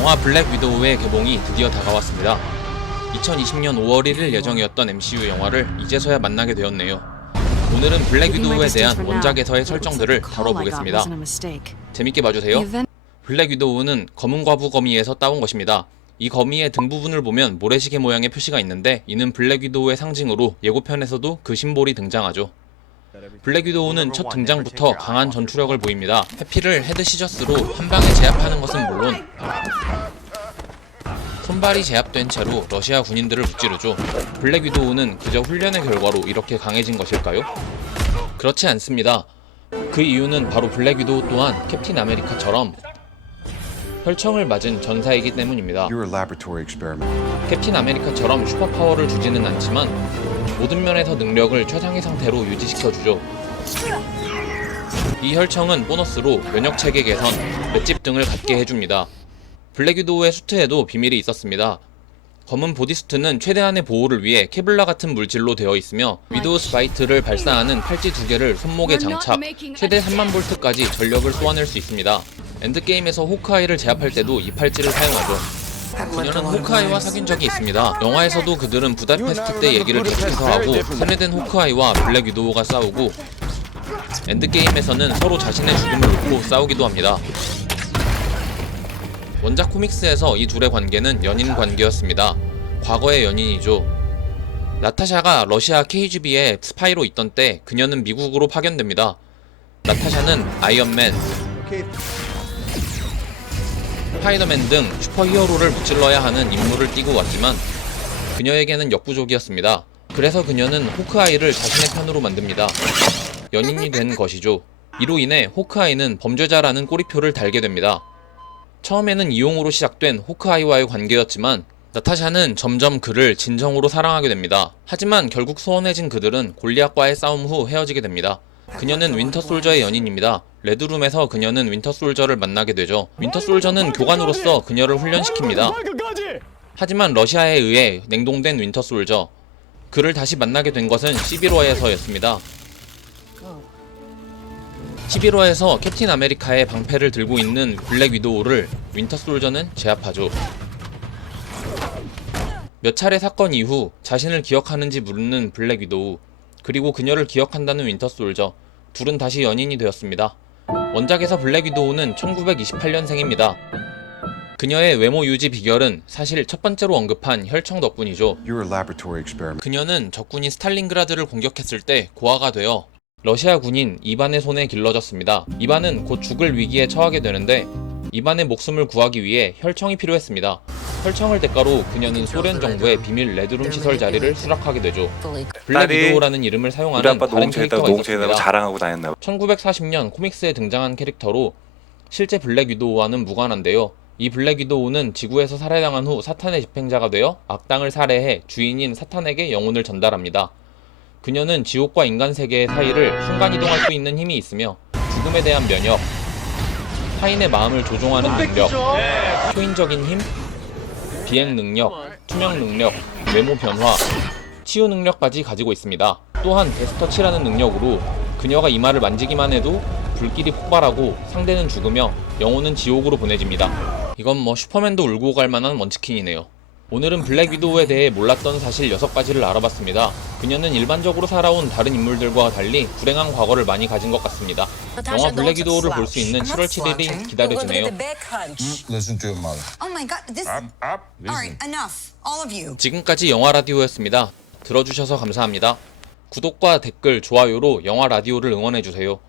영화 블랙 위도우의 개봉이 드디어 다가왔습니다. 2020년 5월 1일 예정이었던 MCU 영화를 이제서야 만나게 되었네요. 오늘은 블랙 위도우에 대한 원작에서의 설정들을 다뤄보겠습니다. 재밌게 봐주세요. 블랙 위도우는 검은 과부 거미에서 따온 것입니다. 이 거미의 등 부분을 보면 모래시계 모양의 표시가 있는데 이는 블랙 위도우의 상징으로 예고편에서도 그 심볼이 등장하죠. 블랙 위도우는 첫 등장부터 강한 전투력을 보입니다. 해피를 헤드 시저스로 한 방에 제압하는 것은 물론 손발이 제압된 채로 러시아 군인들을 무찌르죠. 블랙 위도우는 그저 훈련의 결과로 이렇게 강해진 것일까요? 그렇지 않습니다. 그 이유는 바로 블랙 위도우 또한 캡틴 아메리카처럼 혈청을 맞은 전사이기 때문입니다. 캡틴 아메리카처럼 슈퍼파워를 주지는 않지만 모든 면에서 능력을 최상의 상태로 유지시켜주죠. 이 혈청은 보너스로 면역체계 개선, 맷집 등을 갖게 해줍니다. 블랙 위도우의 수트에도 비밀이 있었습니다. 검은 보디수트는 최대한의 보호를 위해 케블라 같은 물질로 되어 있으며 위도우 스바이트를 발사하는 팔찌 2개를 손목에 장착, 최대 3만 볼트까지 전력을 쏘아낼 수 있습니다. 엔드게임에서 호크아이를 제압할 때도 이 팔찌를 사용하죠. 그녀는 호크아이와 사귄 적이 있습니다. 영화에서도 그들은 부다페스트 때 얘기를 계속해서 하고 세뇌된 호크아이와 블랙 위도우가 싸우고 엔드게임에서는 서로 자신의 죽음을 놓고 싸우기도 합니다. 원작 코믹스에서 이 둘의 관계는 연인 관계였습니다. 과거의 연인이죠. 나타샤가 러시아 KGB의 스파이로 있던 때 그녀는 미국으로 파견됩니다. 나타샤는 아이언맨, 스파이더맨 등 슈퍼히어로를 무찔러야 하는 임무를 띠고 왔지만 그녀에게는 역부족이었습니다. 그래서 그녀는 호크아이를 자신의 편으로 만듭니다. 연인이 된 것이죠. 이로 인해 호크아이는 범죄자라는 꼬리표를 달게 됩니다. 처음에는 이용으로 시작된 호크아이와의 관계였지만 나타샤는 점점 그를 진정으로 사랑하게 됩니다. 하지만 결국 소원해진 그들은 골리앗과의 싸움 후 헤어지게 됩니다. 그녀는 윈터솔저의 연인입니다. 레드룸에서 그녀는 윈터솔저를 만나게 되죠. 윈터솔저는 교관으로서 그녀를 훈련시킵니다. 하지만 러시아에 의해 냉동된 윈터솔저, 그를 다시 만나게 된 것은 11화에서였습니다. 11화에서 캡틴 아메리카의 방패를 들고 있는 블랙 위도우를 윈터솔저는 제압하죠. 몇 차례 사건 이후 자신을 기억하는지 묻는 블랙 위도우, 그리고 그녀를 기억한다는 윈터솔저, 둘은 다시 연인이 되었습니다. 원작에서 블랙 위도우는 1928년생입니다. 그녀의 외모 유지 비결은 사실 첫 번째로 언급한 혈청 덕분이죠. 그녀는 적군이 스탈린그라드를 공격했을 때 고아가 되어 러시아 군인 이반의 손에 길러졌습니다. 이반은 곧 죽을 위기에 처하게 되는데 이반의 목숨을 구하기 위해 혈청이 필요했습니다. 혈청을 대가로 그녀는 소련 정부의 비밀 레드룸 시설 자리를 수락하게 되죠. 블랙 위도우라는 이름을 사용하는 다른 캐릭터가 있었습니다. 자랑하고 다녔나 봐. 1940년 코믹스에 등장한 캐릭터로 실제 블랙 위도우와는 무관한데요. 이 블랙 위도우는 지구에서 살해당한 후 사탄의 집행자가 되어 악당을 살해해 주인인 사탄에게 영혼을 전달합니다. 그녀는 지옥과 인간 세계의 사이를 순간이동할 수 있는 힘이 있으며 죽음에 대한 면역, 타인의 마음을 조종하는 능력, 초인적인 힘, 비행 능력, 투명 능력, 외모 변화, 치유 능력까지 가지고 있습니다. 또한 데스터치라는 능력으로 그녀가 이마를 만지기만 해도 불길이 폭발하고 상대는 죽으며 영혼은 지옥으로 보내집니다. 이건 뭐 슈퍼맨도 울고 갈 만한 먼치킨이네요. 오늘은 블랙 위도우에 대해 몰랐던 사실 6가지를 알아봤습니다. 그녀는 일반적으로 살아온 다른 인물들과 달리 불행한 과거를 많이 가진 것 같습니다. 영화 블랙 위도우를 볼 수 있는 7월 7일이 기다려지네요. 지금까지 영화 라디오였습니다. 들어주셔서 감사합니다. 구독과 댓글, 좋아요로 영화 라디오를 응원해주세요.